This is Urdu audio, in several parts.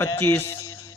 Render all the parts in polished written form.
25,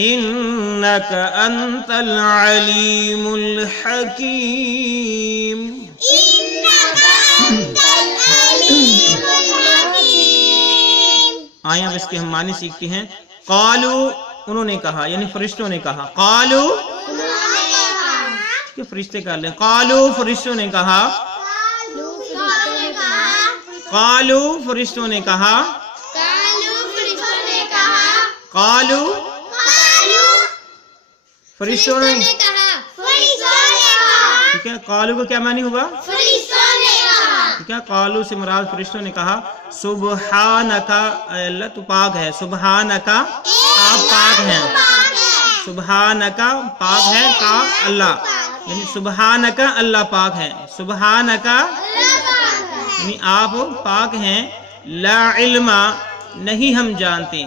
إنك أنت العليم الحكيم. آئیں اب اس کے ہم معنی سیکھتے ہیں. قالو انہوں نے کہا، یعنی فرشتوں نے کہا. قالو کہ فرشتے کر لیں. قالو فرشتوں نے کہا. قالو فرشتوں نے کہا. قالو فرشتوں نے. ٹھیک ہے، قالو کا کیا معنی ہوا؟ ٹھیک ہے، قالو سے مراد فرشتوں نے کہا سبحانک، اے اللہ تو پاک ہے. سبحانک آپ پاک ہیں. سبحانک پاک ہے کا اللہ، یعنی سبحانک اللہ پاک ہے. سبحانک یعنی آپ پاک ہیں. لا علم نہیں ہم جانتے.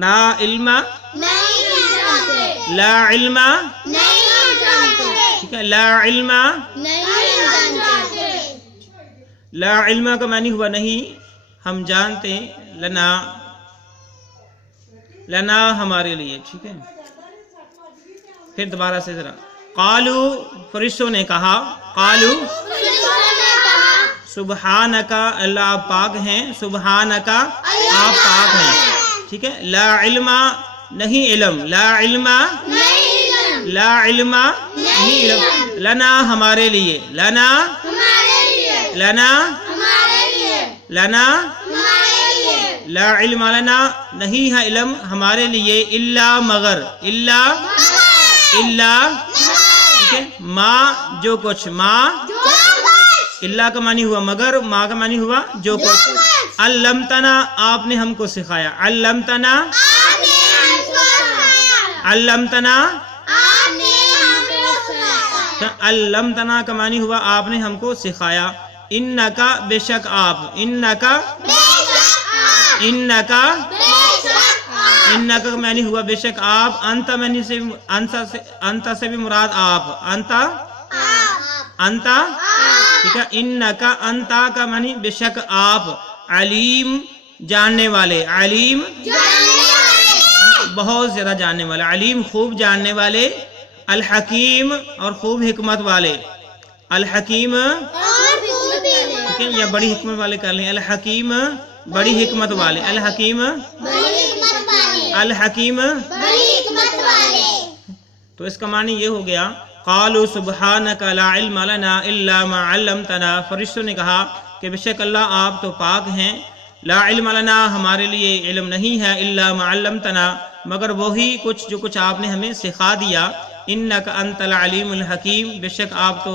لا علم لا علم ٹھیک ہے، لا علم لا علم کا معنی ہوا نہیں ہم جانتے. لنا لنا ہمارے لیے. ٹھیک ہے، پھر دوبارہ سے ذرا. قالو فرشتوں نے کہا. قالو سبحانک اللہ آپ پاک ہیں. سبحانک آپ پاک ہیں. ٹھیک ہے، لا علم نہیں علم. لا علم لا علم نہیں علم. لنا ہمارے لیے. لنا لنا لنا لا علم لنا نہیں ہے علم ہمارے لیے. الا مگر. الا الا ٹھیک ہے، ما جو کچھ. ما اللہ کا معنی ہوا مگر، ما کا معنی ہوا جو کچھ. علمتنا آپ نے ہم کو سکھایا. علمتنا علمتنا علمتنا کا معنی ہوا آپ نے ہم کو سکھایا. انکا بے شک آپ. انکا انکا انکا کا معنی ہوا بے شک آپ. انتا معنی سے انتا سے بھی مراد آپ. انتا انتا ٹھیک ہے. انکا انتا کا معنی بے شک آپ. علیم جاننے والے. علیم بہت زیادہ جاننے والے. علیم خوب جاننے والے. الحکیم اور خوب حکمت والے. الحکیم ٹھیک ہے، یا بڑی حکمت والے کر لیں. الحکیم بڑی حکمت والے. الحکیم الحکیم. تو اس کا معنی یہ ہو گیا قالوا سبحانک لا علم لنا الا ما علمتنا. فرشتوں نے کہا کہ بے شک اللہ آپ تو پاک ہیں. لا علم لنا ہمارے لیے علم نہیں ہے. الا ما علمتنا مگر وہی کچھ جو کچھ آپ نے ہمیں سکھا دیا. انک انت العلیم الحکیم بے شک آپ تو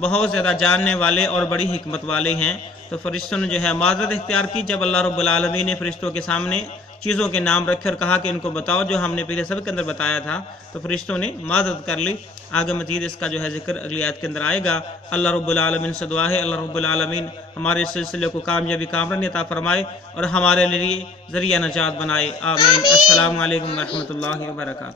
بہت زیادہ جاننے والے اور بڑی حکمت والے ہیں. تو فرشتوں نے جو ہے معذرت اختیار کی جب اللہ رب العالمین نے فرشتوں کے سامنے چیزوں کے نام رکھ کر کہا کہ ان کو بتاؤ جو ہم نے پہلے سب کے اندر بتایا تھا. تو فرشتوں نے معذرت کر لی. آگے مزید اس کا جو ہے ذکر اگلی آیت کے اندر آئے گا. اللہ رب العالمین سے دعا ہے اللہ رب العالمین ہمارے سلسلے کو کامیابی کامرانی عطا فرمائے اور ہمارے لیے ذریعہ نجات بنائے. آمین. السلام علیکم ورحمۃ اللہ وبرکاتہ.